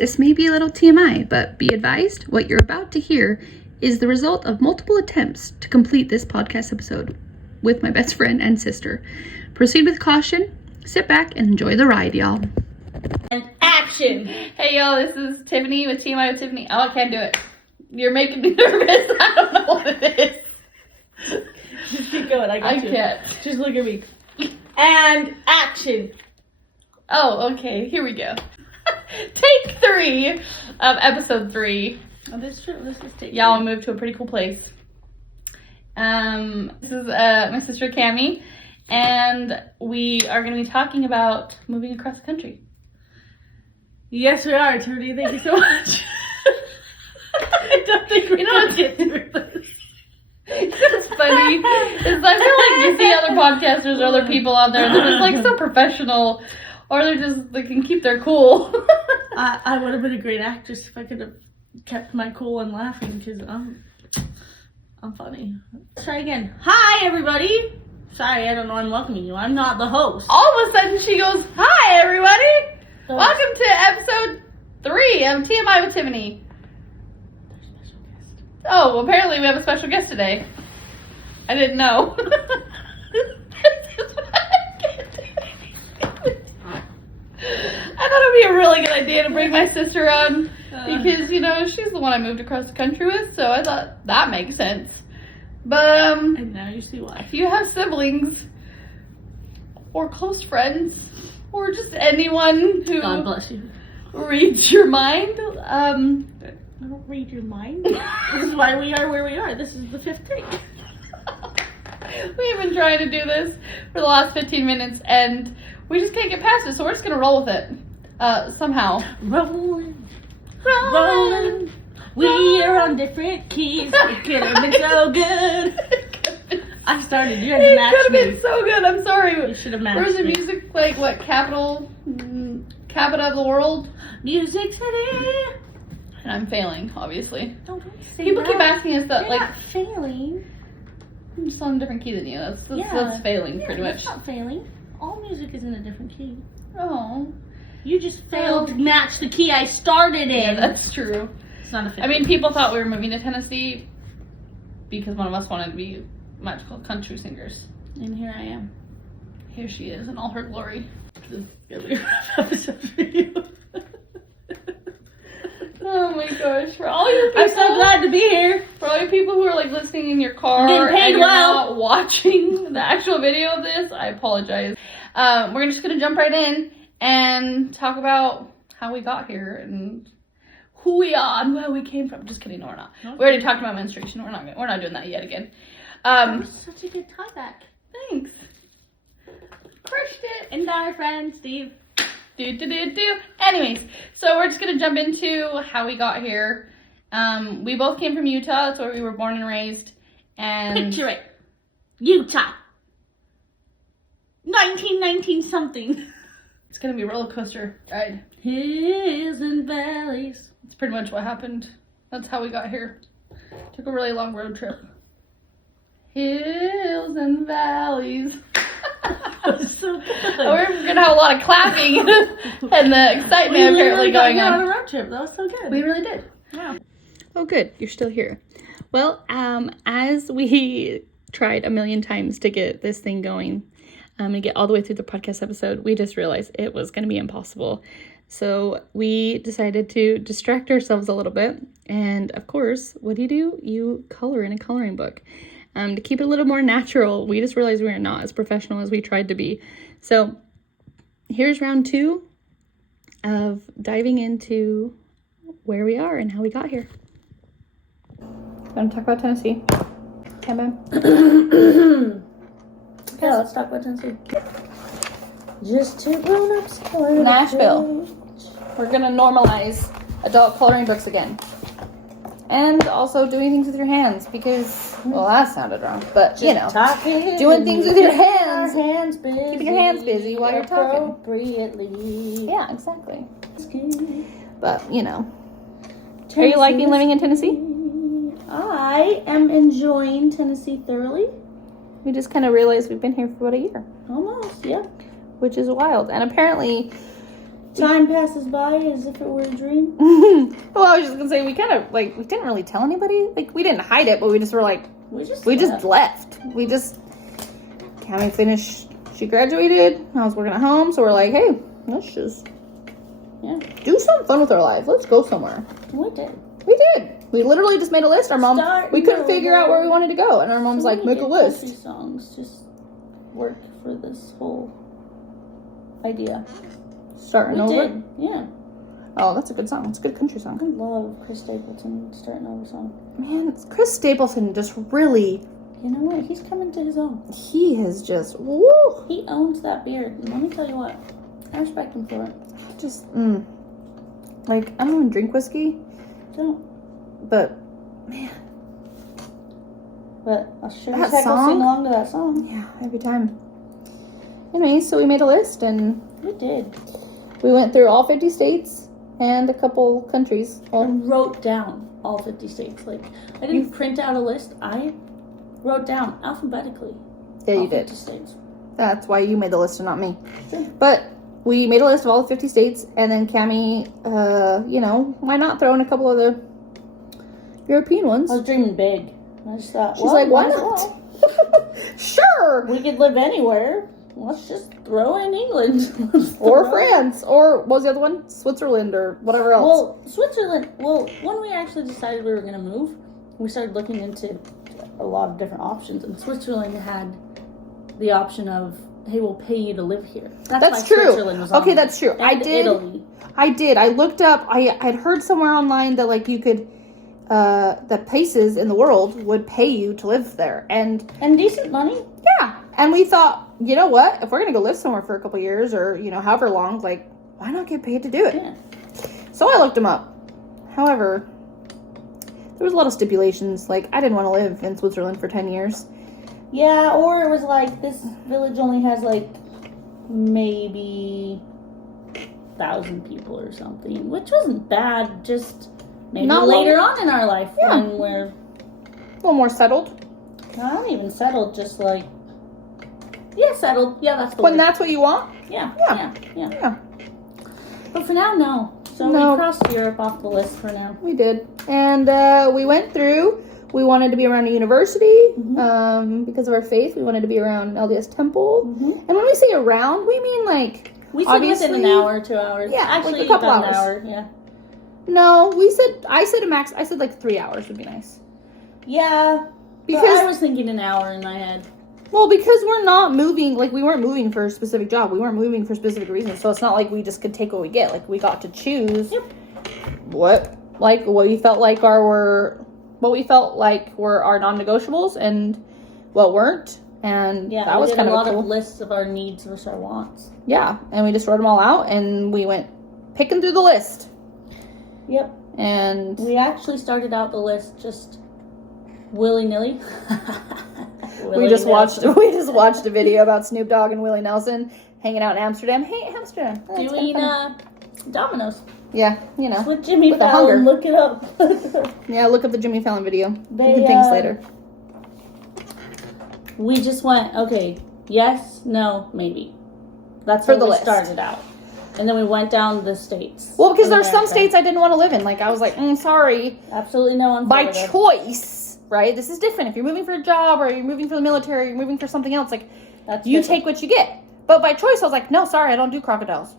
This may be a little TMI, but be advised, what you're about to hear is the result of multiple attempts to complete this podcast episode with my best friend and sister. Proceed with caution, sit back, and enjoy the ride, y'all. And action! Hey y'all, this is Tifannee with TMI with Tifannee. Oh, I can't do it. You're making me nervous. I don't know what it is. Just keep going, I got you. Can't. Just look at me. And action! Oh, okay, here we go. Take 3 of episode 3. Oh, this is true. This is take. Y'all moved to a pretty cool place. This is my sister Cammie, and we are going to be talking about moving across the country. Yes, we are, Trudy. Thank you so much. I don't think we know get through this. It's funny. I feel like you see other podcasters or other people out there, they're just like so professional, or they can keep their cool. I would have been a great actress if I could have kept my cool and laughing, because I'm funny. Let's try again. Hi, everybody. Sorry, I don't know I'm welcoming you. I'm not the host. All of a sudden she goes, "Hi, everybody. Welcome to episode 3 of TMI with Tifannee." Oh, well, apparently we have a special guest today. I didn't know. I thought it would be a really good idea to bring my sister on because, you know, she's the one I moved across the country with, so I thought that makes sense. But, And now you see why. if you have siblings or close friends or just anyone who God bless you. reads your mind, I don't read your mind. This is why we are where we are. This is the 5th take. we've been trying to do this for the last 15 minutes and we just can't get past it, so we're just gonna roll with it somehow. Rolling. Rolling. We are on different keys. It could have been so good. I started. You had to match It could me. have been so good. I'm sorry. You should have matched Where's the me. music? Like what? Capita of the world. Music City. And I'm failing, obviously. Don't say People that. keep asking us that, You're like, not failing. I'm just on a different key than you. That's failing, pretty That's much. not failing. All music is in a different key. Oh, You just failed to match the key I started in. yeah, that's true. It's not a fail. I mean, people thought we were moving to Tennessee because one of us wanted to be magical country singers. And here I am. Here she is in all her glory. This is gonna be a rough episode for you. Oh my gosh! For all you people, I'm so glad to be here. For all you people who are like listening in your car Getting paid and you're well. not watching the actual video of this, I apologize. We're just gonna jump right in and talk about how we got here and who we are and where we came from. Just kidding, no, we're not. Okay. We already talked about menstruation. We're not doing that yet again. That was such a good tie back. Thanks. Crushed it. And our friend Steve. Do. Anyways, so we're just gonna jump into how we got here. We both came from Utah. That's where we were born and raised. And Picture it. Utah. 1919 something. it's gonna be a roller coaster ride. Hills and valleys. That's pretty much what happened. That's how we got here. Took a really long road trip. Hills and valleys. That was so good. We're gonna have a lot of clapping and the excitement apparently going on on. a road trip. That was so good. We really did. Wow. Oh, good. You're still here. Well, as we tried a million times to get this thing going and get all the way through the podcast episode, we just realized it was going to be impossible. So we decided to distract ourselves a little bit. And of course, what do? You color in a coloring book. To keep it a little more natural, we just realized we were not as professional as we tried to be. So here's round 2 of diving into where we are and how we got here. Want to talk about Tennessee? Okay, babe. Yeah, let's talk about Tennessee. Just 2 grown-ups. Nashville. We're gonna normalize adult coloring books again. And also doing things with your hands because, well, that sounded wrong, but you know, doing things with your hands. Keeping your hands busy while you're talking. Appropriately. Yeah, exactly. But, you know. Are you liking living in Tennessee? I am enjoying Tennessee thoroughly. We just kind of realized we've been here for about a year. Almost, yeah. Which is wild. And apparently, Time passes by as if it were a dream. Well, I was just gonna say, we kind of, like, we didn't really tell anybody. Like, we didn't hide it, but we just were like, we just left. Cammy finished, she graduated, I was working at home, so we're like, hey, let's just, do something fun with our life. Let's go somewhere. We did. We did. We literally just made a list. Our mom, we couldn't figure out where we wanted to go, and our mom's like, make a list. Country songs just work for this whole idea. Starting over? Did. Yeah. Oh, that's a good song. It's a good country song. I love Chris Stapleton starting over song. Man, Chris Stapleton just really... You know what? He's coming to his own. He has just... Woo! He owns that beard. And let me tell you what. I respect him for it. Just, like, I don't even drink whiskey. Don't. But, man. But I'll sure as heck will sing along to that song. Yeah, every time. Anyway, so we made a list, and... We did. We went through all 50 states and a couple countries. And wrote down all 50 states. Like, I didn't print out a list. I wrote down alphabetically. Yeah, you did. 50 states. That's why you made the list and not me. Sure. But we made a list of all the 50 states, and then Cammy, why not throw in a couple of the European ones? I was dreaming big. I just thought, she's like, why not? Sure. We could live anywhere. Let's just throw in England. Or France. Or what was the other one? Switzerland or whatever else. Well, Switzerland. Well, when we actually decided we were going to move, we started looking into a lot of different options. And Switzerland had the option of, hey, we'll pay you to live here. That's true. Switzerland was on okay, that's true. And I did. Italy. I looked up. I'd heard somewhere online that, like, you could... that places in the world would pay you to live there. And decent money. Yeah. And we thought, you know what? If we're going to go live somewhere for a couple years or, however long, like, why not get paid to do it? Yeah. So I looked them up. However, there was a lot of stipulations. Like, I didn't want to live in Switzerland for 10 years. Yeah, or it was like, this village only has, like, maybe 1,000 people or something. Which wasn't bad, just maybe not later on in our life when we're... A little more settled. Not even settled, just like... Yeah, settled. Yeah, that's the When word. that's what you want? Yeah. But for now, no. So we crossed Europe off the list for now. We did. And we went through. We wanted to be around a university because of our faith. We wanted to be around LDS Temple. Mm-hmm. And when we say around, we mean like... We said within an hour, 2 hours. Yeah, actually, like a couple about hours. An hour, yeah. No, I said a max. I said like 3 hours would be nice. Yeah. Because I was thinking an hour in my head. Well, because we're not moving, like, we weren't moving for a specific job. We weren't moving for specific reasons. So it's not like we just could take what we get. Like, we got to choose what we felt like were our non-negotiables and what weren't. And that was kind of cool. a lot of lists of our needs versus our wants. Yeah, and we just wrote them all out and we went picking through the list. Yep. And we actually started out the list just willy-nilly. We just watched a video about Snoop Dogg and Willie Nelson hanging out in Amsterdam. Hey, Amsterdam. Doing Domino's. Yeah, With Jimmy Fallon. Look it up. Yeah, look up the Jimmy Fallon video. You can thanks later. We just went, okay, yes, no, maybe. That's how we started out. And then we went down the states. Well, because there's some states I didn't want to live in. Like, I was like, sorry. Absolutely no one. By choice. Right? This is different. If you're moving for a job or you're moving for the military, or you're moving for something else, like, you take what you get. But by choice, I was like, no, sorry, I don't do crocodiles.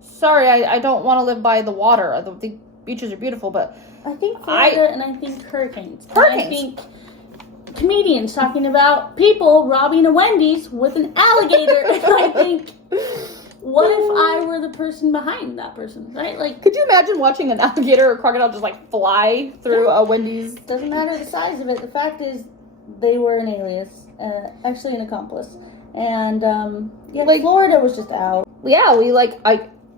Sorry, I don't want to live by the water. The beaches are beautiful, but... I think Florida and I think hurricanes. Hurricanes. I think comedians talking about people robbing a Wendy's with an alligator. And I think, what if I were the person behind that person, right? Like, could you imagine watching an alligator or crocodile just like fly through a Wendy's? Doesn't matter the size of it. The fact is, they were an alias, actually an accomplice, and like, Florida was just out. Yeah, we like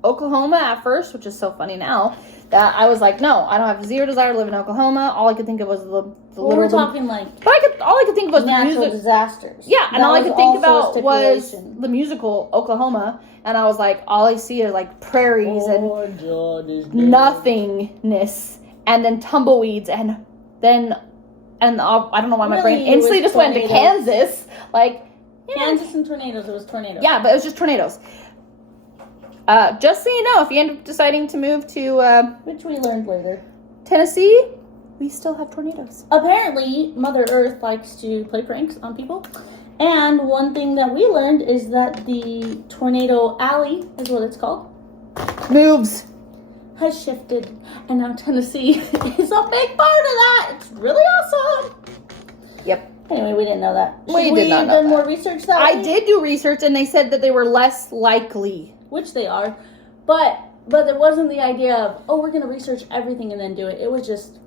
Oklahoma at first, which is so funny now. That I was like, no, I don't have zero desire to live in Oklahoma. All I could think of was the well, we're talking like, but all I could think of was natural the music disasters. Yeah, and all I could think about was the musical Oklahoma, and I was like, all I see are like prairies and nothingness, and then tumbleweeds, and I don't know why my brain instantly just went to Kansas, like Kansas and tornadoes. It was tornadoes. Yeah, but it was just tornadoes. Just so you know, if you end up deciding to move to Which we learned later. Tennessee, we still have tornadoes. Apparently, Mother Earth likes to play pranks on people. And one thing that we learned is that the tornado alley, is what it's called, Moves. has shifted. And now Tennessee is a big part of that. It's really awesome. Yep. Anyway, we didn't know that. We did not know done that. more research that I way? did do research, and they said that they were less likely. Which they are. But there wasn't the idea of, oh, we're going to research everything and then do it. It was just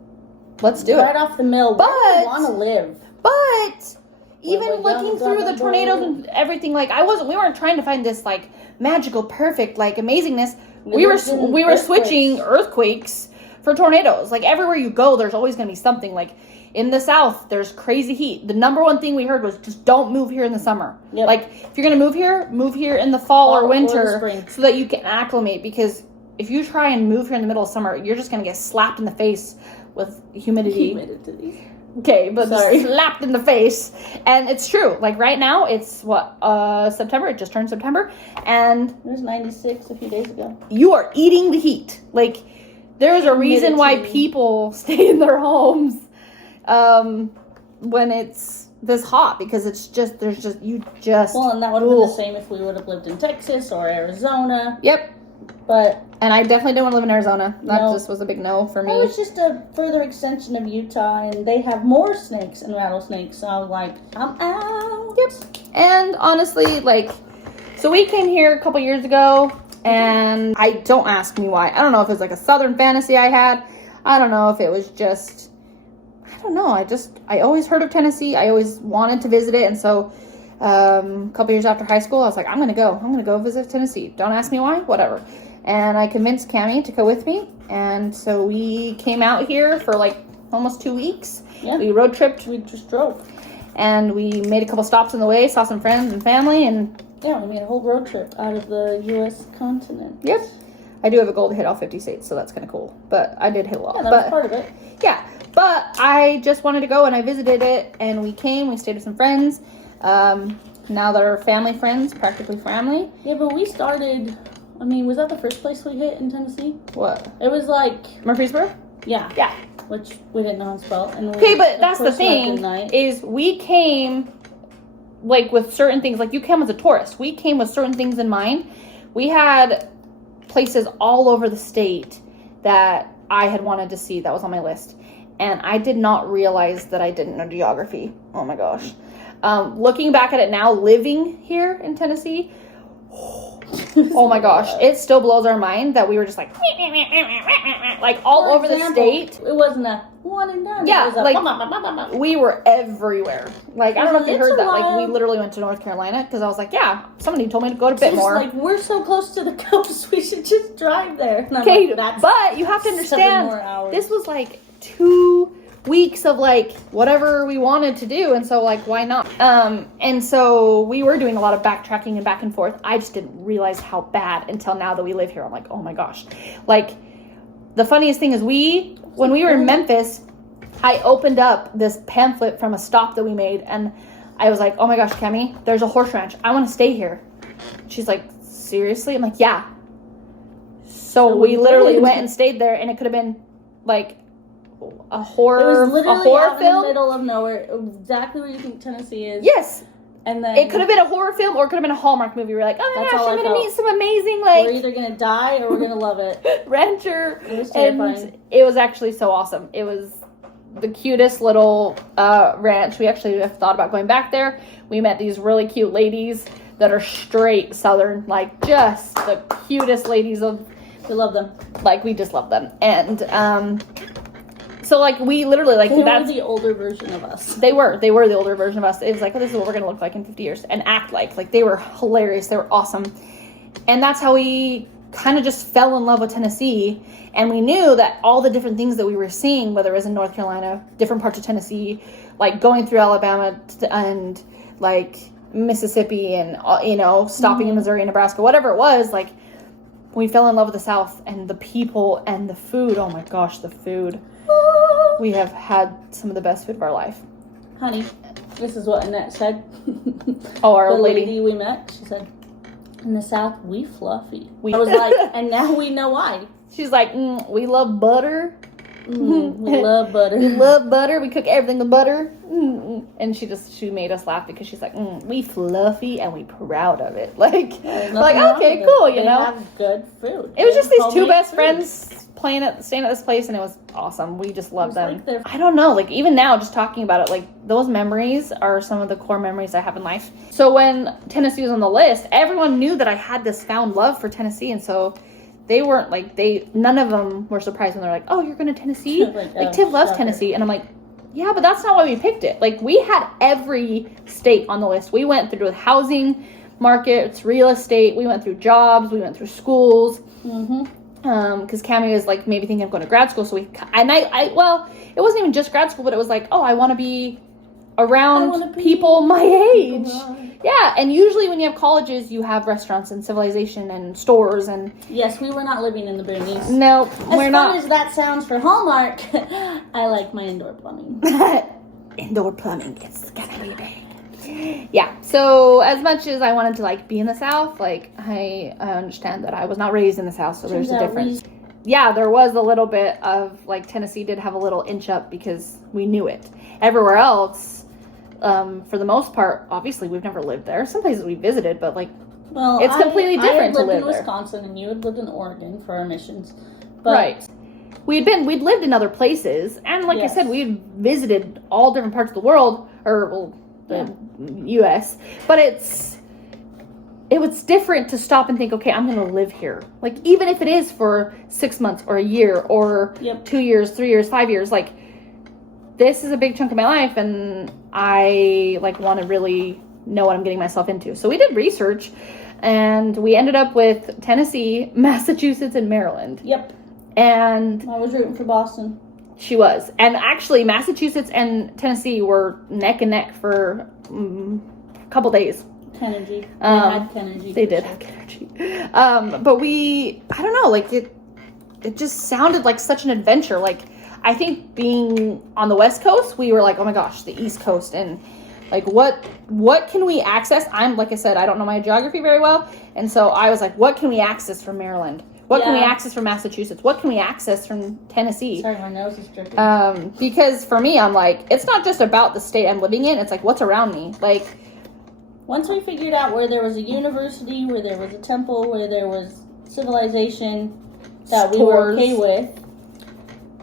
Let's do right it. off the mill. Where do you want to live? But even Well, looking through the tornadoes and everything, like we weren't trying to find this like magical, perfect, like amazingness. We were switching earthquakes for tornadoes. Like everywhere you go, there's always going to be something. Like in the South, there's crazy heat. The number one thing we heard was just don't move here in the summer. Yep. Like if you're going to move here in the fall or the winter, spring. so that you can acclimate. Because if you try and move here in the middle of summer, you're just going to get slapped in the face with humidity. Okay, but slapped in the face. And it's true. Like right now, it's September. It just turned September. And It was 96 a few days ago. you are eating the heat. Like there is a reason why people stay in their homes when it's this hot, because it's just, Well, and that would have been the same if we would have lived in Texas or Arizona. Yep. But And I definitely didn't want to live in Arizona. That No. just was a big no for me. it was just a further extension of Utah, and they have more snakes and rattlesnakes. So I was like, I'm out. Yep. And honestly, like, so we came here a couple years ago, and don't ask me why. I don't know if it was like a Southern fantasy I had. I don't know if it was just, I don't know. I always heard of Tennessee. I always wanted to visit it. And so a couple years after high school, I was like, I'm going to go visit Tennessee. Don't ask me why, whatever. And I convinced Cammie to go with me. And so we came out here for like almost 2 weeks. Yeah. We road tripped. We just drove. And we made a couple stops on the way, saw some friends and family, and Yeah, we made a whole road trip out of the U.S. continent. yep. I do have a goal to hit all 50 states, so that's kind of cool. But I did hit a lot. Yeah, that was part of it. Yeah, but I just wanted to go, and I visited it, and we stayed with some friends. Now that are family friends, practically family. Yeah, but we started, was that the first place we hit in Tennessee? What? It was like, Murfreesboro? yeah. Yeah. Which we didn't know how to spell. And Okay, but that's the thing, is we came, like, with certain things. Like, you came as a tourist. We came with certain things in mind. We had places all over the state that I had wanted to see that was on my list. And I did not realize that I didn't know geography. Oh, my gosh. Looking back at it now, living here in Tennessee, oh my gosh, it still blows our mind that we were just like all over the state. It wasn't a one and done. Yeah, it was a like we were everywhere. Like I don't know if you heard that. Like we literally went to North Carolina because I was like, yeah, somebody told me to go to Bitmore. Like we're so close to the coast, we should just drive there. Okay, like, but you have to understand, this was like 2 weeks of like whatever we wanted to do, and so like why not? And so we were doing a lot of backtracking and back and forth. I just didn't realize how bad until now that we live here. I'm like, oh my gosh. Like the funniest thing is when we were in Memphis, I opened up this pamphlet from a stop that we made, and I was like, oh my gosh, Cammie, there's a horse ranch. I want to stay here. She's like, seriously? I'm like, yeah. So we literally went and stayed there, and it could have been like a horror, it was literally a horror out film in the middle of nowhere, exactly where you think Tennessee is. Yes, and then it could have been a horror film, or it could have been a Hallmark movie. We're like, oh my gosh, I'm gonna meet some amazing we're either gonna die or we're gonna love it. rancher. It was terrifying. And it was actually so awesome. It was the cutest little ranch. We actually have thought about going back there. We met these really cute ladies that are straight Southern, like just the cutest ladies of. We love them. Like we just love them, and so like we literally like they that's were the older version of us. They were the older version of us. It was like, oh, this is what we're gonna look like in 50 years and act like they were hilarious. They were awesome, and that's how we kind of just fell in love with Tennessee. And we knew that all the different things that we were seeing, whether it was in North Carolina, different parts of Tennessee, like going through Alabama and like Mississippi, and stopping in Missouri and Nebraska, whatever it was, like. We fell in love with the South and the people and the food. Oh my gosh, the food. We have had some of the best food of our life. Honey, this is what Annette said. Oh, our the old lady. lady we met, she said, In the South, we fluffy. I was like, and now we know why. She's like, we love butter. We love butter. We love butter. We cook everything with butter. And she made us laugh because she's like, we fluffy and we proud of it. Like okay, cool, you know. Have good food. It was just these two best friends staying at this place, and it was awesome. We just loved them. Like I don't know, like even now, just talking about it, like those memories are some of the core memories I have in life. So when Tennessee was on the list, everyone knew that I had this found love for Tennessee, and so they weren't like none of them were surprised when they're like, oh, you're going to Tennessee? like Tiv loves Tennessee. And I'm like, yeah, but that's not why we picked it. Like, we had every state on the list. We went through housing markets, real estate. We went through jobs. We went through schools. Because Cammie was like maybe thinking of going to grad school. So well, it wasn't even just grad school, but it was like, oh, I want to be around people my age. Yeah, and usually when you have colleges, you have restaurants and civilization and stores and... Yes, we were not living in the boonies. No, we're not. As fun as that sounds for Hallmark, I like my indoor plumbing. Indoor plumbing, it's gonna be big. Yeah, so as much as I wanted to, like, be in the South, like, I understand that I was not raised in the South, so there's a difference. Yeah, there was a little bit of, like, Tennessee did have a little inch up because we knew it. Everywhere else... for the most part, obviously, we've never lived there. Some places we visited, but it's completely different to live there. I lived in Wisconsin, and you had lived in Oregon for our missions. But right. We'd lived in other places, and like I said, we'd visited all different parts of the world, or the U.S., but it was different to stop and think, okay, I'm going to live here. Like, even if it is for 6 months, or a year, or 2 years, 3 years, 5 years, like, this is a big chunk of my life, and I want to really know what I'm getting myself into. So we did research, and we ended up with Tennessee, Massachusetts, and Maryland. Yep. And I was rooting for Boston. She was. And actually, Massachusetts and Tennessee were neck and neck for a couple days. Energy. They had energy. They did have energy. But I don't know, like it just sounded like such an adventure. Like, I think being on the West Coast, we were like, oh my gosh, the East Coast, and like what can we access? Like I said, I don't know my geography very well, and so I was like, what can we access from Maryland? What can we access from Massachusetts? What can we access from Tennessee? Sorry, my nose is dripping. Because for me, I'm like, it's not just about the state I'm living in. It's like, what's around me? Like, once we figured out where there was a university, where there was a temple, where there was civilization that we were okay with,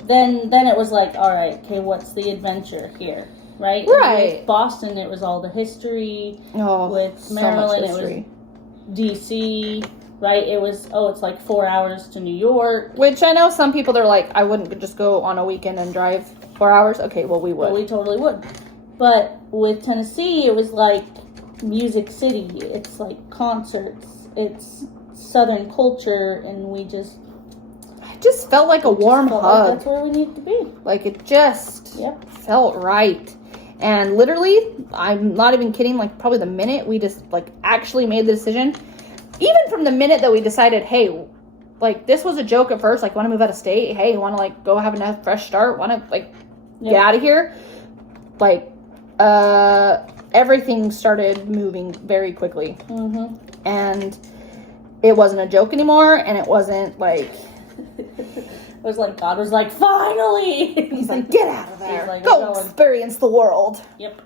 then it was like, all right, okay, what's the adventure here, right? Right. With Boston, it was all the history. Oh, with Maryland, so much history. It was D.C., right? It was, it's like 4 hours to New York. Which I know some people, they're like, I wouldn't just go on a weekend and drive 4 hours. Okay, well, we would. Well, we totally would. But with Tennessee, it was like Music City. It's like concerts. It's Southern culture, and we just... It just felt like a warm hug. Like that's where we need to be. Like, it just felt right. And literally, I'm not even kidding, like, probably the minute we just, like, actually made the decision, even from the minute that we decided, hey, like, this was a joke at first, like, want to move out of state? Hey, want to, like, go have a fresh start? Want to, like, get out of here? Like, everything started moving very quickly. Mm-hmm. And it wasn't a joke anymore, and it wasn't, like... It was like God was like, finally! He's like, get out of there. Like, go experience the world. Yep.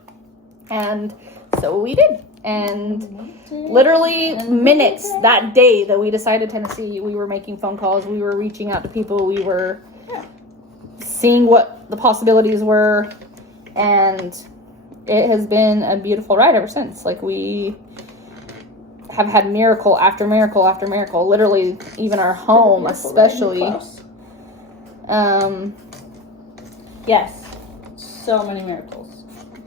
And so we did. And literally minutes that day that we decided Tennessee, we were making phone calls. We were reaching out to people. We were seeing what the possibilities were. And it has been a beautiful ride ever since. Like, we... have had miracle after miracle after miracle. Literally, even our home, especially. Yes, so many miracles.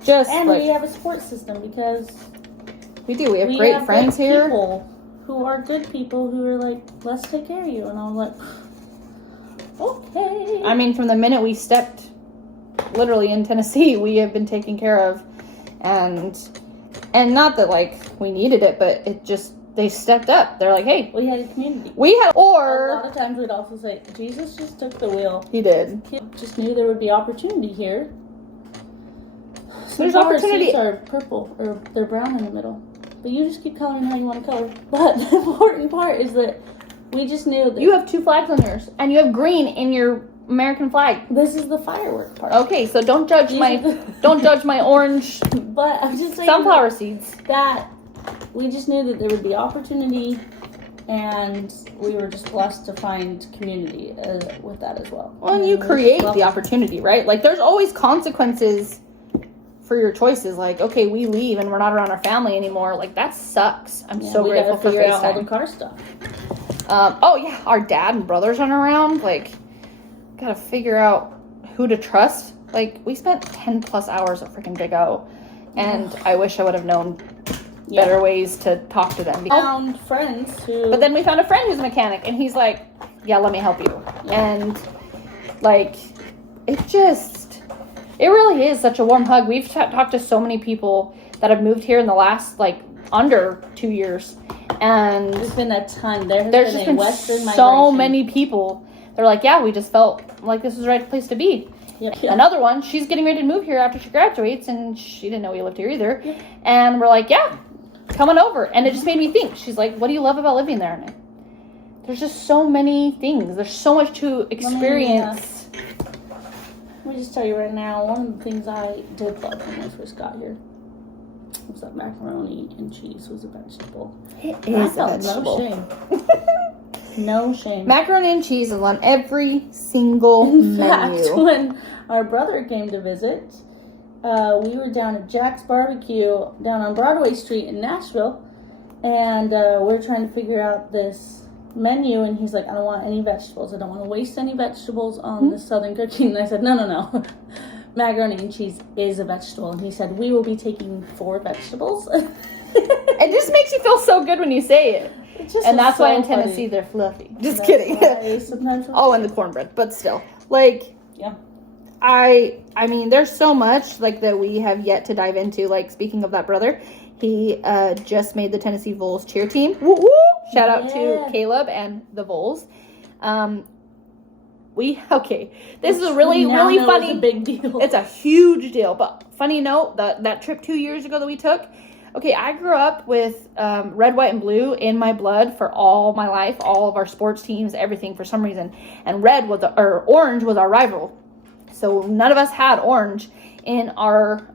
And we have a support system because we do. We have great friends here. People who are good people who are like, let's take care of you, and I'm like, okay. I mean, from the minute we stepped, literally in Tennessee, we have been taken care of, and not that, like, we needed it, but it just, they stepped up. They're like, hey. We had a community. A lot of times we'd also say, Jesus just took the wheel. He did. He just knew there would be opportunity here. There's opportunity. Seeds are purple, or they're brown in the middle. But you just keep coloring how you want to color. But the important part is that we just knew that You have 2 flags on yours, and you have green in your American flag. this is the firework part. Okay, so don't judge my orange But I'm just saying sunflower seeds. that we just knew that there would be opportunity, and we were just blessed to find community with that as well. Well, and you create the opportunity, right? Like, there's always consequences for your choices. Like, okay, we leave and we're not around our family anymore. Like, that sucks. I'm so grateful for figure out all the FaceTime. car stuff. Oh yeah, our dad and brothers aren't around. Like, gotta figure out who to trust. Like, we spent 10 plus hours at freaking Big O, and I wish I would have known better ways to talk to them. We found friends who... But then we found a friend who's a mechanic, and he's like, yeah, let me help you. And, like, it really is such a warm hug. We've talked to so many people that have moved here in the last, like, under 2 years. And there's been a ton. There's just been so many people. They're like, yeah, we just felt like this was the right place to be. Yep. Another one, she's getting ready to move here after she graduates, and she didn't know we lived here either. Yep. And we're like, yeah, come on over. And it just made me think. She's like, what do you love about living there? And there's just so many things. There's so much to experience. Let me just tell you right now, one of the things I did love when I first got here was that macaroni and cheese was a vegetable. It is a vegetable. No shame. No shame. Macaroni and cheese is on every single In menu. fact, when our brother came to visit, we were down at Jack's Barbecue down on Broadway Street in Nashville, and we're trying to figure out this menu, and he's like, I don't want any vegetables. I don't want to waste any vegetables on the Southern cooking. And I said, no. Macaroni and cheese is a vegetable. And he said, we will be taking 4 vegetables. It just makes you feel so good when you say it. And that's why in Tennessee they're fluffy. Just kidding. Oh, and the cornbread, but still. Like, yeah. I mean, there's so much, like, that we have yet to dive into. Like, speaking of that brother, he just made the Tennessee Vols cheer team. Woo woo! Shout out to Caleb and the Vols. This is a really funny. It's a big deal. It's a huge deal. But funny note, that trip 2 years ago that we took. Okay, I grew up with red, white, and blue in my blood for all my life, all of our sports teams, everything for some reason. And orange was our rival. So none of us had orange in our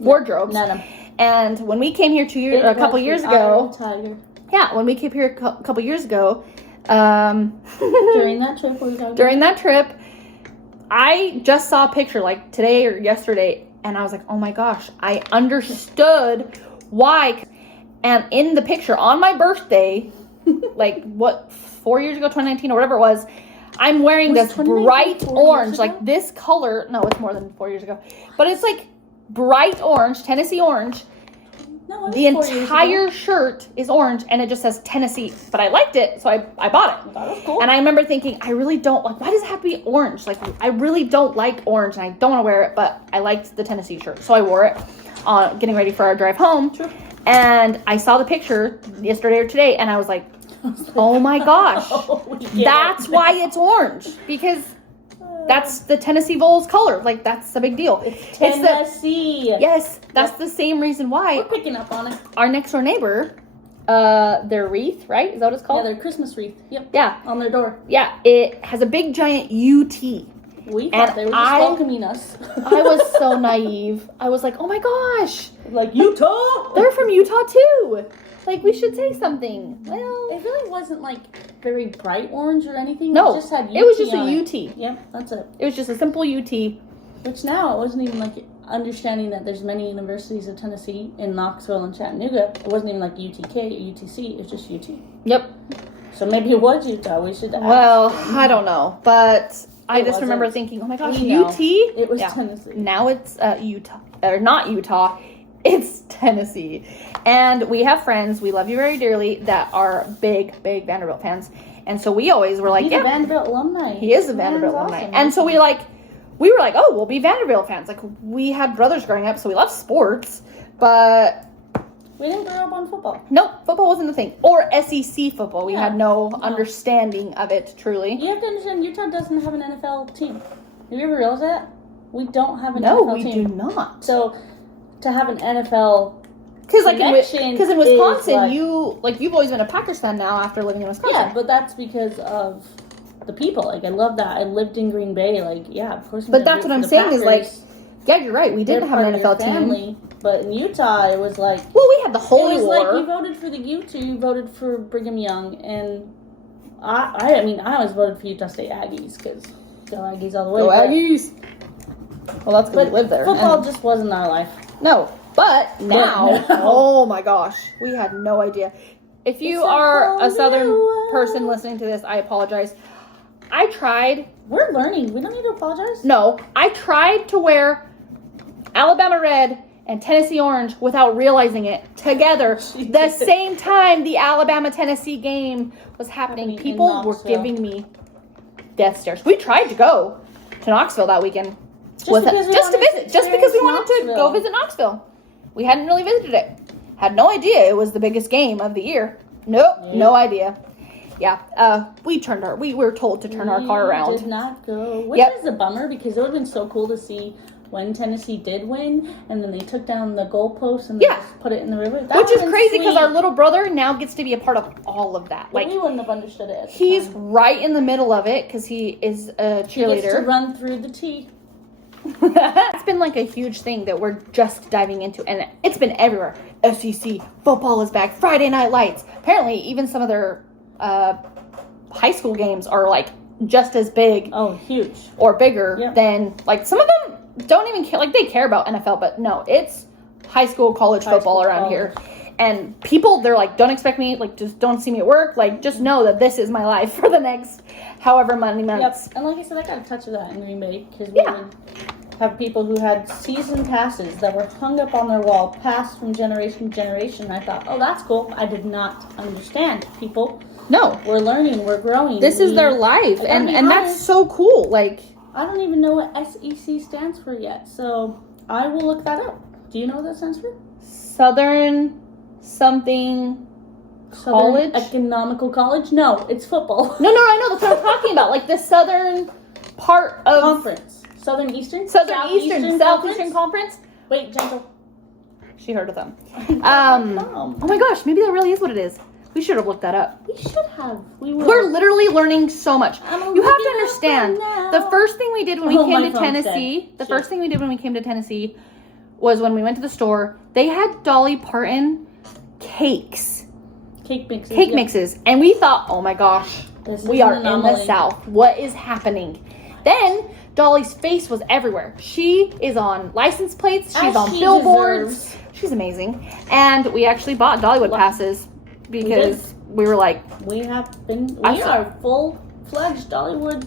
wardrobes. None of them. And when we came here a couple years ago, when we came here a couple years ago, during that trip, I just saw a picture like today or yesterday. And I was like, oh my gosh, I understood why. And in the picture, on my birthday, like 4 years ago, 2019 or whatever it was, I'm wearing this bright orange, like this color. No, it's more than 4 years ago. But it's like bright orange, Tennessee orange. No, the entire shirt is orange, and it just says Tennessee. But I liked it, so I bought it. That was cool. And I remember thinking, I really don't like. Why does it have to be orange? Like, I really don't like orange, and I don't want to wear it. But I liked the Tennessee shirt, so I wore it. Getting ready for our drive home, and I saw the picture yesterday or today, and I was like, oh my gosh, that's why it's orange, because that's the Tennessee Vols color. Like, that's the big deal. It's Tennessee. That's the same reason why. We're picking up on it. Our next door neighbor, their wreath, right? Is that what it's called? Yeah, their Christmas wreath. Yep. Yeah. On their door. Yeah, it has a big giant UT. We thought they were just welcoming us. I was so naive. I was like, oh my gosh. Like, Utah? They're from Utah too. Like, we should say something. Well, it really wasn't like very bright orange or anything. No, it just had UT. It was just a UT. Yep, that's it. It was just a simple UT. Which now, it wasn't even like understanding that there's many universities of Tennessee in Knoxville and Chattanooga. It wasn't even like UTK or UTC. It was just UT. Yep. So maybe it was Utah. We should ask. Well, I don't know. But I just remember thinking, oh my gosh, UT? It was Tennessee. Now it's Utah. Or not Utah. It's Tennessee. And we have friends, we love you very dearly, that are big Vanderbilt fans. And so we always were like, He's a Vanderbilt alumni. He is a Vanderbilt alumni. Awesome. And so we were like, oh, we'll be Vanderbilt fans. Like, we had brothers growing up, so we love sports, but we didn't grow up on football. Nope, football wasn't the thing. Or SEC football. We had no understanding of it, truly. You have to understand, Utah doesn't have an NFL team. Have you ever realized that? We don't have an NFL team. No, we do not. So, to have an NFL Because like in connection Wisconsin, is, you've always been a Packers fan now after living in Wisconsin. Yeah, but that's because of the people. Like, I love that. I lived in Green Bay. Like, yeah, of course. But that's what I'm saying is like, yeah, you're right. We didn't have an NFL team. But in Utah, it was like, well, we had the Holy War. It was like you voted for the U2, you voted for Brigham Young, and I mean, I always voted for Utah State Aggies because go Aggies all the way. Go Aggies. Well, that's because we live there. Football just wasn't our life. No, but now, oh my gosh, we had no idea. If you are a Southern person listening to this, I apologize. I tried. We're learning. We don't need to apologize. No, I tried to wear Alabama red and Tennessee orange without realizing it together. The same time the Alabama-Tennessee game was happening, people were giving me death stares. We tried to go to Knoxville that weekend. Just because we wanted to go visit Knoxville. We hadn't really visited it. Had no idea it was the biggest game of the year. Nope, no idea. Yeah, we were told to turn our car around. Did not go, which is a bummer because it would have been so cool to see when Tennessee did win, and then they took down the goalpost and just put it in the river. Which is crazy because our little brother now gets to be a part of all of that. Like, we wouldn't have understood it. He's right in the middle of it because he is a cheerleader. He gets to run through the T. It's been like a huge thing that we're just diving into, and it's been everywhere. SEC football is back. Friday Night Lights. Apparently, even some of their high school games are like just as big. Oh, huge. Or bigger than like some of them. Don't even care, like they care about NFL, but no, it's high school, college football around here. And people, they're like, don't expect me, like, just don't see me at work. Like, just know that this is my life for the next however many months. Yep. And like I said, I got a touch of that in Green Bay because we would have people who had season passes that were hung up on their wall, passed from generation to generation. And I thought, oh, that's cool. I did not understand. People, no, we're learning, we're growing. This is their life, and that's so cool. Like, I don't even know what SEC stands for yet, so I will look that up. Do you know what that stands for? Southern something college? Economical College? No, it's football. No, I know. That's what I'm talking about. Like the southern part of... Conference. Southeastern Conference? Wait, gentle. She heard of them. Oh my gosh, maybe that really is what it is. We should have looked that up. We should have. We're literally learning so much. You have to understand, the first thing we did when we came to Tennessee, was when we went to the store, they had Dolly Parton cakes. Cake mixes. Cake mixes. And we thought, oh my gosh, we are in the South. What is happening? Then Dolly's face was everywhere. She is on license plates. She's on billboards. She's amazing. And we actually bought Dollywood passes. Because we were like... We are full-fledged Dollywood.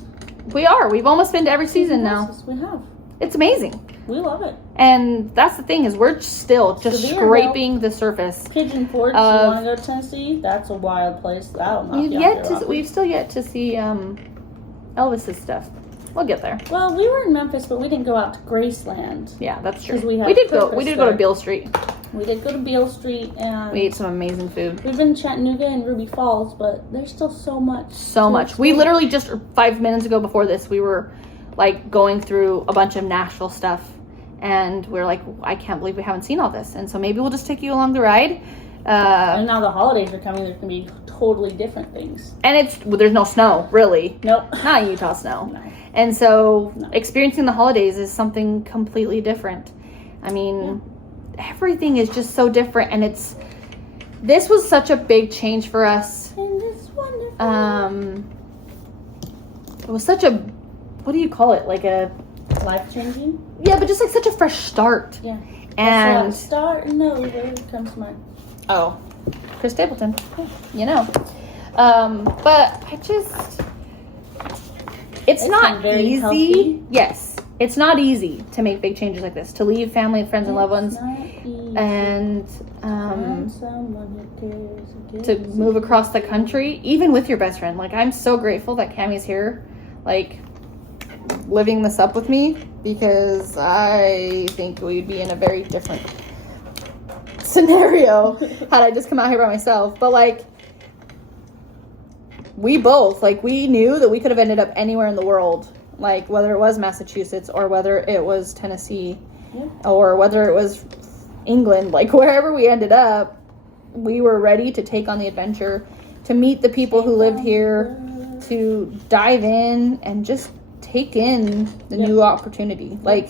We are. We've almost been to every season now. We have. It's amazing. We love it. And that's the thing is we're still just scraping the surface. Pigeon Forge, you want to go to Tennessee? That's a wild place. That'll knock you out there. We've still yet to see Elvis's stuff. We'll get there. Well, we were in Memphis, but we didn't go out to Graceland. Yeah, that's true. We did go to Beale Street. We did go to Beale Street, and we ate some amazing food. We've been in Chattanooga and Ruby Falls, but there's still so much. So much. We literally just 5 minutes ago before this, we were like going through a bunch of Nashville stuff, and we're like, I can't believe we haven't seen all this. And so maybe we'll just take you along the ride. And now the holidays are coming. There's gonna be totally different things. And there's no snow, really. Nope. Not Utah snow. No. And so experiencing the holidays is something completely different. I mean, everything is just so different, and this was such a big change for us. And it's wonderful. It was such a, what do you call it? Like a life-changing? Yeah, but just like such a fresh start. Yeah. And starting over comes to mind. Oh, Chris Stapleton. You know. But I just, it's not easy. Healthy. Yes. It's not easy to make big changes like this, to leave family, friends, and loved ones, and to move across the country, even with your best friend. Like, I'm so grateful that Cammie's here, like, living this up with me, because I think we'd be in a very different scenario had I just come out here by myself. But, like, we both, like, we knew that we could have ended up anywhere in the world. Like, whether it was Massachusetts or whether it was Tennessee or whether it was England, like wherever we ended up, we were ready to take on the adventure, to meet the people who lived here, to dive in and just take in the new opportunity. Like,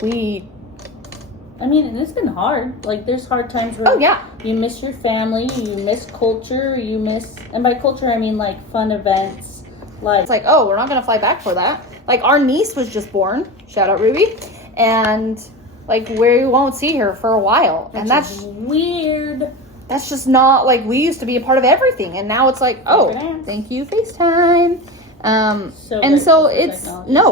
I mean, and it's been hard. Like, there's hard times where you miss your family, you miss culture, and by culture, I mean, like, fun events. Like, it's like, oh, we're not going to fly back for that. Like, our niece was just born. Shout out, Ruby. And, like, we won't see her for a while. And that's weird. That's just not, like, we used to be a part of everything. And now it's like, oh, thank you, FaceTime. So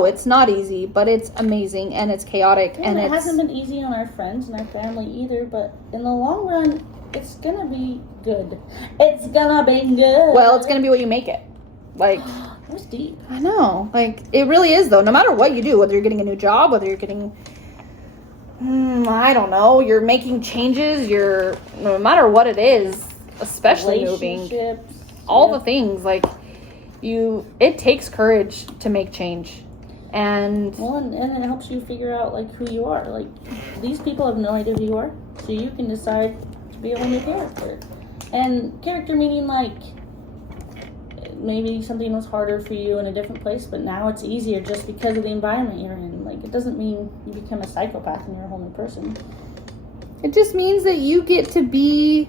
it's not easy, but it's amazing and it's chaotic, and it hasn't been easy on our friends and our family either, but in the long run it's gonna be good. It's gonna be good. Well, it's gonna be what you make it. Like, that was deep. I know, like, it really is, though. No matter what you do, whether you're getting a new job, whether you're getting I don't know, you're making changes, no matter what it is, especially moving, all the things, like, it takes courage to make change. And it helps you figure out, like, who you are. Like, these people have no idea who you are, so you can decide to be a whole new character. And character meaning, like, maybe something was harder for you in a different place, but now it's easier just because of the environment you're in. Like, it doesn't mean you become a psychopath and you're a whole new person. It just means that you get to be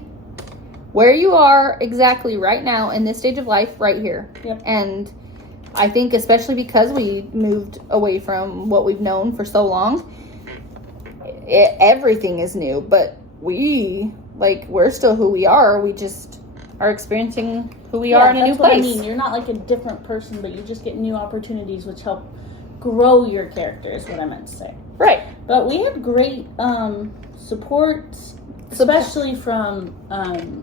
where you are exactly right now in this stage of life, right here. Yep. And I think especially because we moved away from what we've known for so long, everything is new, but we're still who we are. We just are experiencing who we are in a new place. I mean, you're not like a different person, but you just get new opportunities which help grow your character, is what I meant to say. Right. But we had great support, especially from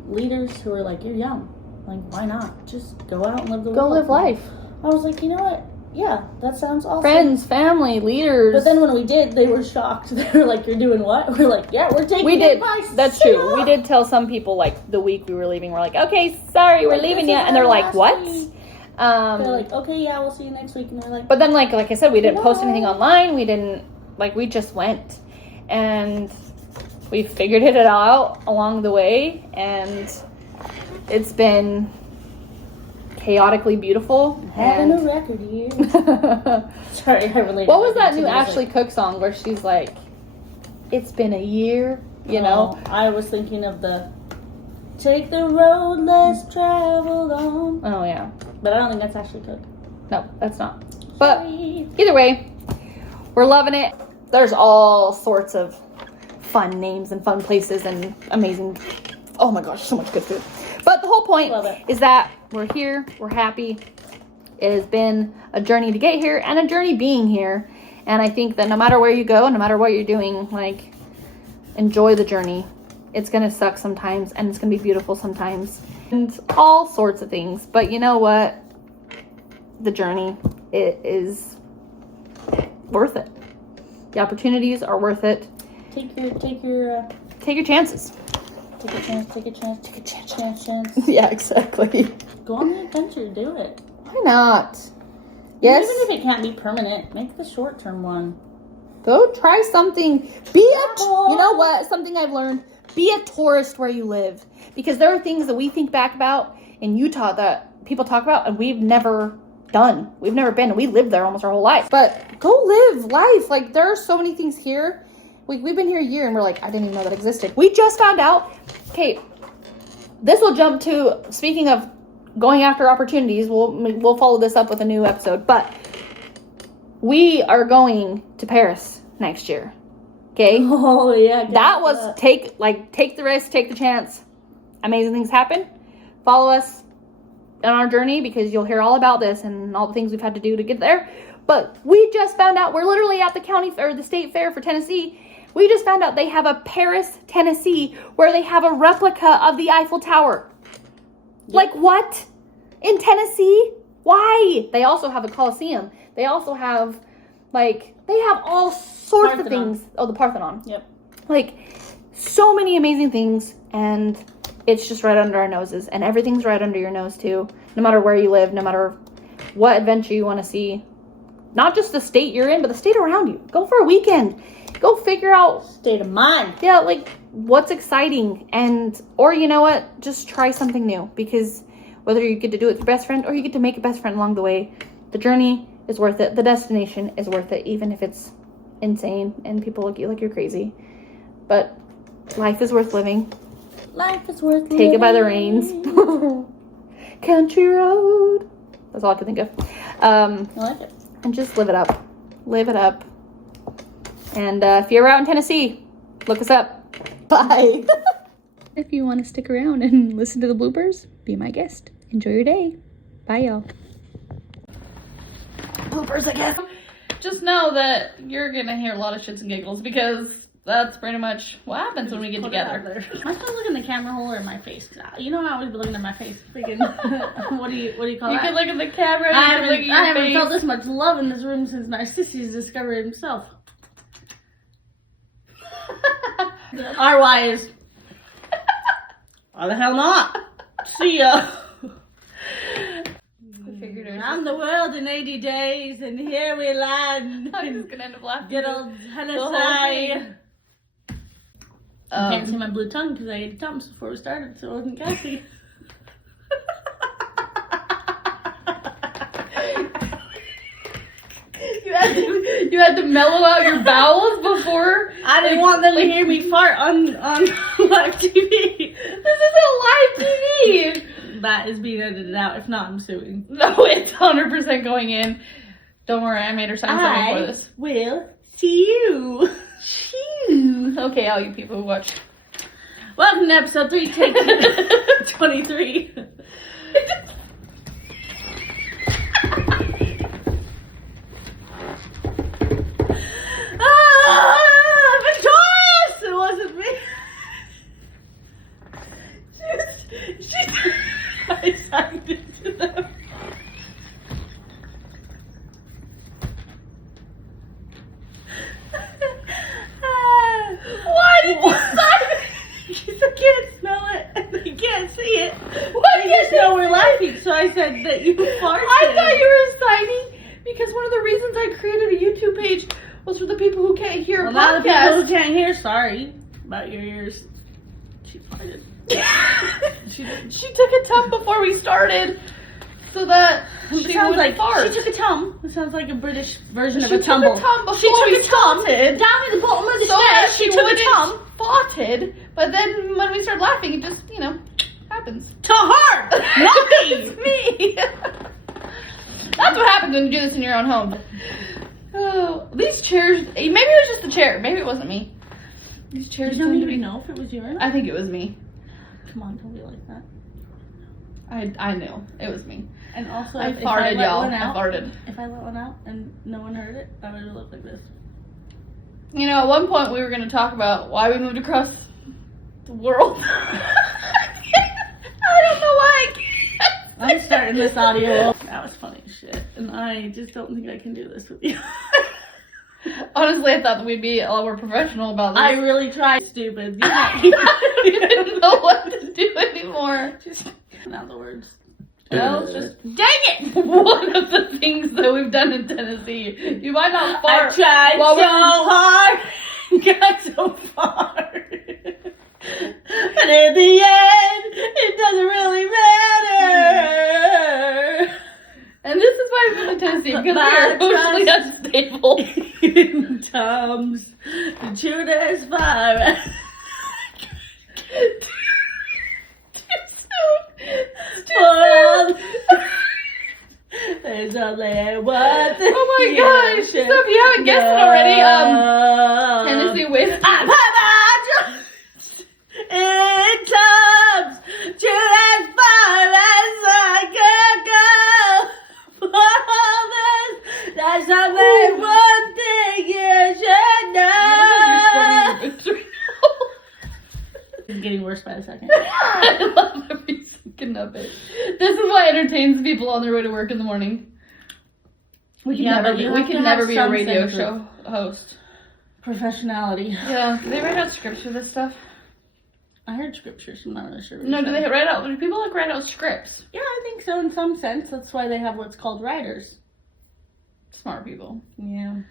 leaders who were like, you're young. Like, why not? Just go out and live the world. Go live life. I was like, you know what? Yeah, that sounds awesome. Friends, family, leaders. But then when we did, they were shocked. They were like, you're doing what? We're like, yeah, we're taking advice. That's true. We did tell some people, like, the week we were leaving, we're like, okay, sorry, we're leaving you. And they're like, what? They're like, okay, yeah, we'll see you next week. And they're like, but then, like I said, we didn't post anything online. We didn't, we just went. And we figured it out along the way. And it's been chaotically beautiful. Having a record year. Sorry, I related. What was that new Ashley Cook song where she's like, it's been a year, you know? I was thinking of the take the road less traveled on. Oh, yeah. But I don't think that's Ashley Cook. No, that's not. But either way, we're loving it. There's all sorts of fun names and fun places and amazing, oh my gosh, so much good food. But the whole point is that we're here, we're happy. It has been a journey to get here and a journey being here. And I think that no matter where you go, no matter what you're doing, like, enjoy the journey. It's going to suck sometimes and it's going to be beautiful sometimes. And all sorts of things. But you know what? The journey, it is worth it. The opportunities are worth it. Take your chances. Take a chance. Yeah, exactly. Go on the adventure, do it. Why not? Yes. Even if it can't be permanent, make the short-term one. Go try something. You know what? Something I've learned. Be a tourist where you live. Because there are things that we think back about in Utah that people talk about and we've never done. We've never been. We lived there almost our whole life. But go live life. Like, there are so many things here. We've been here a year and we're like, I didn't even know that existed. We just found out. Okay, this will jump to, speaking of going after opportunities, we'll follow this up with a new episode. But we are going to Paris next year. Okay? Oh, yeah. That was take the risk, take the chance. Amazing things happen. Follow us on our journey because you'll hear all about this and all the things we've had to do to get there. But we just found out, we're literally at the county fair, the state fair for Tennessee. We just found out they have a Paris, Tennessee, where they have a replica of the Eiffel Tower. Yep. Like, what? In Tennessee? Why? They also have a Colosseum. They also have, they have all sorts of things. Oh, the Parthenon. Yep. Like, so many amazing things, and it's just right under our noses. And everything's right under your nose, too. No matter where you live, no matter what adventure you want to see, not just the state you're in, but the state around you. Go for a weekend. Go figure out State of mind. yeah, like what's exciting, and or you know what, just try something new, because whether you get to do it with your best friend or you get to make a best friend along the way, the journey is worth it. The destination is worth it, even if it's insane and people look at you like you're crazy. But life is worth living. Life is worth Take it by the reins. Country road. That's all I could think of. I like it. And just live it up. Live it up. And if you're out in Tennessee, look us up. Bye. If you want to stick around and listen to the bloopers, be my guest. Enjoy your day. Bye, y'all. Bloopers, I guess. Just know that you're going to hear a lot of shits and giggles because that's pretty much what happens when we get together. Am I supposed to look in the camera hole or in my face? You know I always be looking at my face. Freaking, what do you call You that? can look at the camera. I You can look at your haven't face. felt this much love in this room since Narcissus discovered himself. Our wives. Why the hell not? See ya. Around the world in 80 days, and here we land. I'm just gonna end up laughing. Good old whole Tennessee. thing. You can't see my blue tongue because I ate Tums before we started, so I wasn't gassy. You had to mellow out your bowels before. I didn't want them to hear me fart on live TV. This is a live TV. That is being edited out. If not, I'm suing. No, it's 100% going in. Don't worry, I made her sign something for this. Will see you. Okay, all you people who watch. Welcome to episode 3, take 23. Victorious! It wasn't me. I signed it to them. Why did you sign it? Because I can't smell it and they can't see it. Why They just know we're laughing, so I said that you farted. I thought you were signing because one of the reasons I created a YouTube page was for the people who can't hear Well, now the people podcasts. who can't hear, sorry about your ears. She farted. She took a tum before we started, so that It she sounds would like fart. she took a tum. It sounds like a British version She of a took tumble. a tum before She took we a tum farted. down in the bottom of the So stairs. that She took a wouldn't tum farted, but then when we started laughing, it just, happens. to her, not me. It's me. That's what happens when you do this in your own home. Oh, these chairs. Maybe it was just the chair. Maybe it wasn't me. These chairs. You don't tend to even be. know if it was yours. I think it was me. Come on, don't be like that. I knew it was me. And also, I if farted, I let y'all. one I out, farted. if I let one out and no one heard it, I would have looked like this. At one point we were going to talk about why we moved across the world. I don't know why. I'm starting this audio. That was funny as shit, and I just don't think I can do this with you. Honestly, I thought that we'd be a lot more professional about this. I really tried, stupid. I don't even know what to do anymore. Just now the words. Well, it's just Dang it! one of the things that we've done in Tennessee. You might not fart. I tried while so hard, got so far, but in the end, it doesn't really matter. And this is why we moved to Tennessee, because we are emotionally unstable. In Tom's Judas fire. There's only one thing. Oh my gosh! So if you haven't guessed it already, Tennessee with I put my trust in Tom's Judas fire as I could go. There's only one thing you should know. It's getting worse by the second. I love every second of it. This is what entertains people on their way to work in the morning. We can never be a radio show host. Professionality. Yeah. Do they write out scripts for this stuff? I heard scriptures. I'm not really sure. No, do people write out scripts? Yeah, I think so in some sense. That's why they have what's called writers. Smart people. Yeah.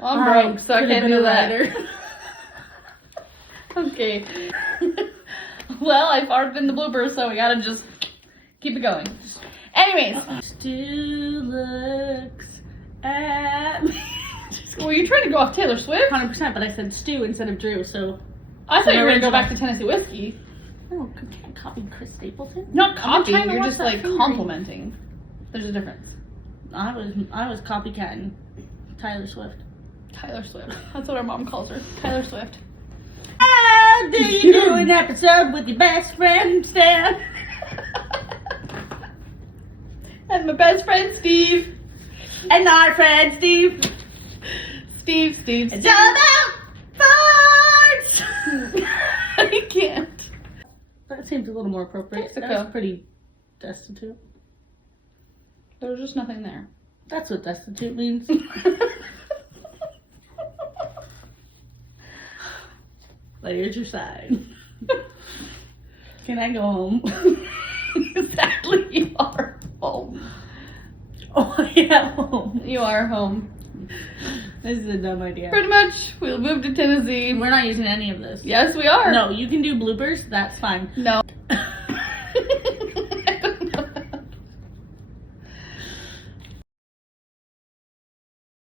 Well, I'm broke, so I can't do that. Writer. Okay. Well, I farted in the bloopers, so we gotta just keep it going. Anyways. Stu looks at me. Well, you're trying to go off Taylor Swift? 100%, but I said Stu instead of Drew, so. I thought you were gonna go back to Tennessee Whiskey. No, I can't copy Chris Stapleton. Not copying, trying to you're watch just that like film. complimenting. There's a difference. I was copycatting Tyler Swift. Tyler Swift. That's what our mom calls her. Tyler Swift. How do you do an episode with your best friend, Stan? And my best friend Steve. And our friend Steve. Steve. It's all about farts. I can't. That seems a little more appropriate. Mexico. That was pretty destitute. There was just nothing there. That's what destitute means. Here's your sign. Can I go home? Exactly, you are home. Oh, yeah, home. You are home. This is a dumb idea. Pretty much, we'll move to Tennessee. We're not using any of this. Yes, we are. No, you can do bloopers. That's fine. No.